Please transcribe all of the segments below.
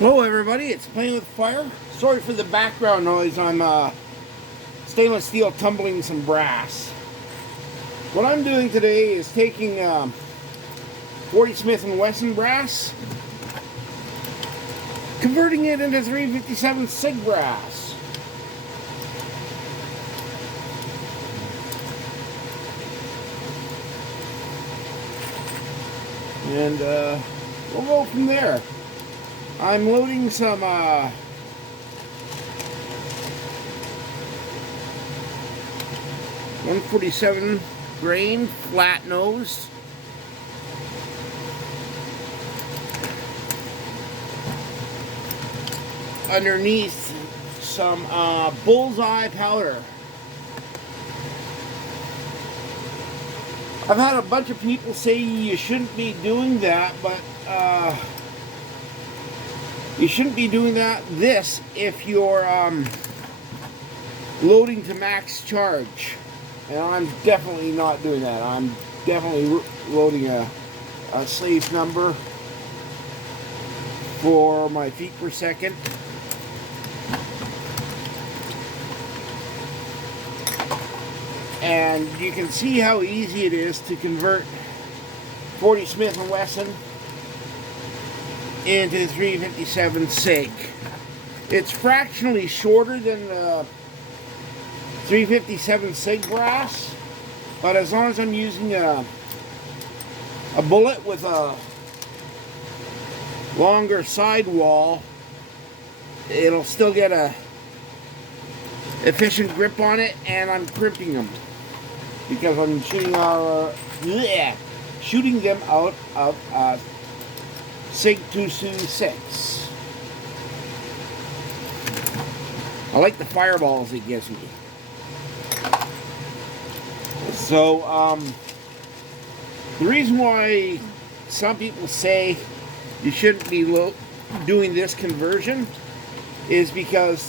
Hello everybody, it's Playing with Fire. Sorry for the background noise, I'm stainless steel tumbling some brass. What I'm doing today is taking 40 Smith & Wesson brass, converting it into 357 SIG brass. And we'll go from there. I'm loading some 147 grain flat nosed. Underneath some bullseye powder. I've had a bunch of people say you shouldn't be doing that, but you shouldn't be doing this if you're loading to max charge. And I'm definitely not doing that. I'm definitely loading a safe number for my feet per second. And you can see how easy it is to convert 40 Smith & Wesson into 357 SIG. It's fractionally shorter than the 357 SIG brass, but as long as I'm using a bullet with a longer sidewall, it'll still get a efficient grip on it, and I'm crimping them because I'm shooting them out of SIG 226. I like the fireballs it gives me. So, the reason why some people say you shouldn't be doing this conversion is because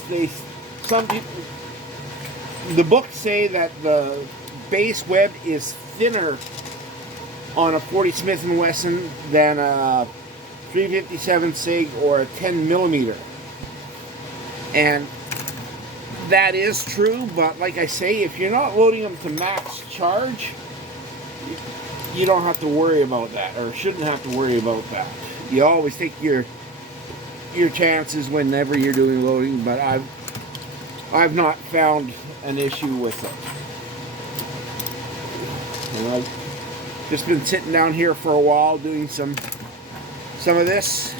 some people, the books say that the base web is thinner on a 40 Smith & Wesson than a 357 SIG or a 10 millimeter. And that is true, but like I say, if you're not loading them to max charge, you don't have to worry about that, or shouldn't have to worry about that. You always take your chances whenever you're doing loading, but I've not found an issue with it. And I've just been sitting down here for a while doing some of this.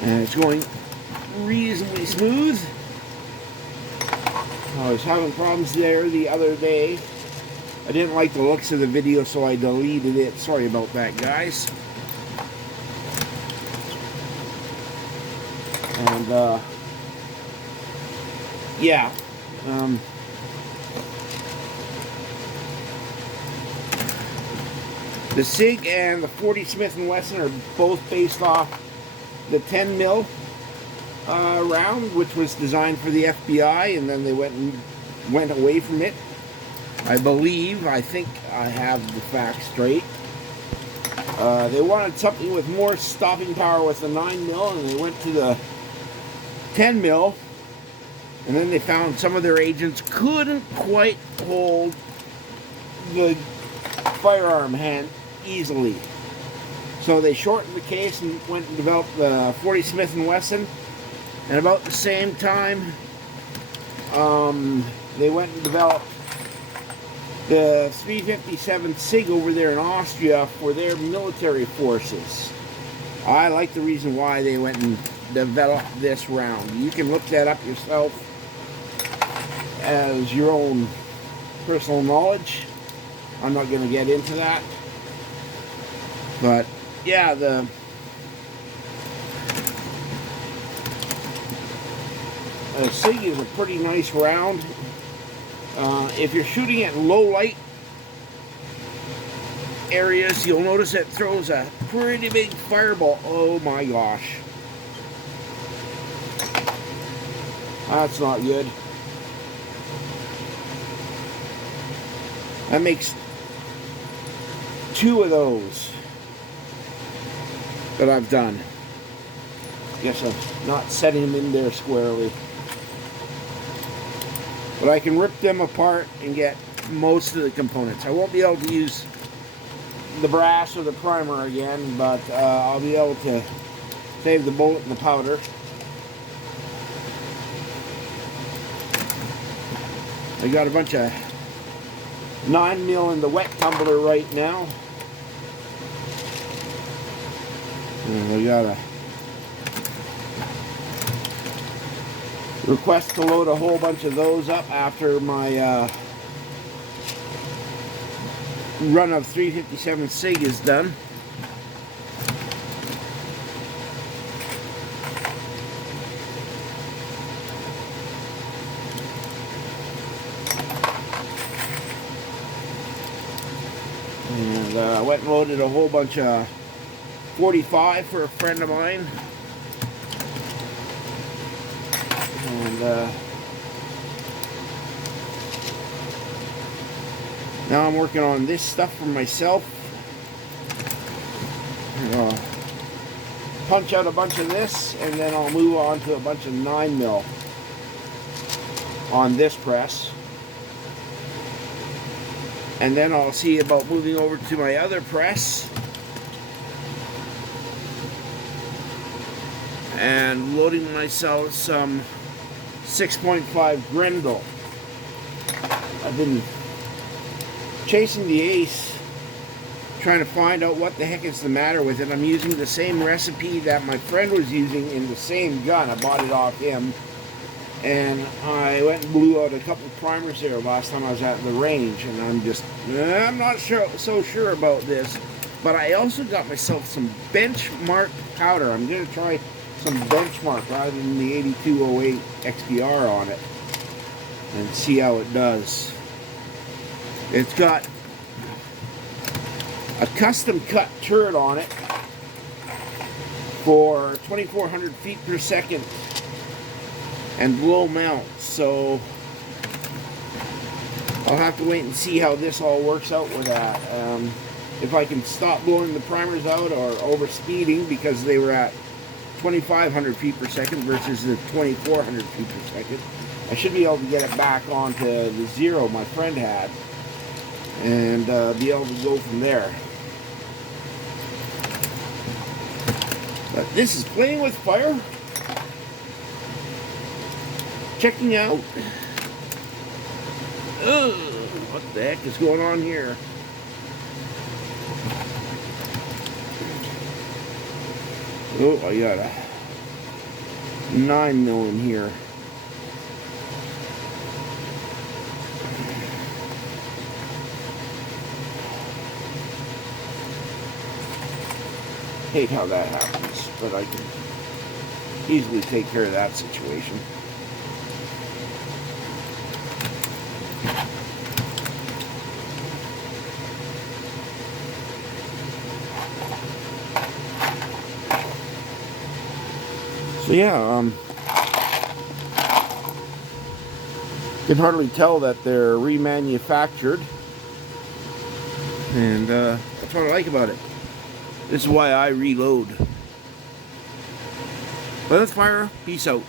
And it's going reasonably smooth. I was having problems there the other day. I didn't like the looks of the video, so I deleted it. Sorry about that, guys. And yeah, the SIG and the 40 Smith & Wesson are both based off the 10 mil round, which was designed for the FBI, and then they went away from it. I think I have the facts straight. They wanted something with more stopping power with the 9 mil, and they went to the 10 mil. And then they found some of their agents couldn't quite hold the firearm hand easily. So they shortened the case and went and developed the 40 Smith & Wesson. And about the same time, they went and developed the 357 SIG over there in Austria for their military forces. I like the reason why they went and developed this round. You can look that up yourself as your own personal knowledge. I'm not going to get into that. But yeah, the SIG is a pretty nice round. If you're shooting at low light areas, you'll notice it throws a pretty big fireball. Oh my gosh. That's not good. That makes 2 of those that I've done. Guess I'm not setting them in there squarely. But I can rip them apart and get most of the components. I won't be able to use the brass or the primer again, but I'll be able to save the bullet and the powder. I got a bunch of 9mm in the wet tumbler right now. And I got a request to load a whole bunch of those up after my run of 357 SIG is done. And I went and loaded a whole bunch of 45 for a friend of mine. And now I'm working on this stuff for myself. Punch out a bunch of this, and then I'll move on to a bunch of 9mm on this press. And then I'll see about moving over to my other press and loading myself some 6.5 Grendel. I've been chasing the ace, trying to find out what the heck is the matter with it. I'm using the same recipe that my friend was using in the same gun. I bought it off him, and I went and blew out a couple primers there last time I was at the range, and I'm not so sure about this. But I also got myself some benchmark powder. I'm going to try some benchmark rather than the 8208 XPR on it and see how it does. It's got a custom cut turret on it for 2400 feet per second and low mount, so I'll have to wait and see how this all works out with that. If I can stop blowing the primers out or over speeding, because they were at 2500 feet per second versus the 2400 feet per second, I should be able to get it back onto the 0 my friend had and be able to go from there. But this is playing with fire, checking out. Ugh, what the heck is going on here? Oh, I got a 9mm in here. Hate how that happens, but I can easily take care of that situation. So yeah, can hardly tell that they're remanufactured, and that's what I like about it. This is why I reload. Let's fire. Peace out.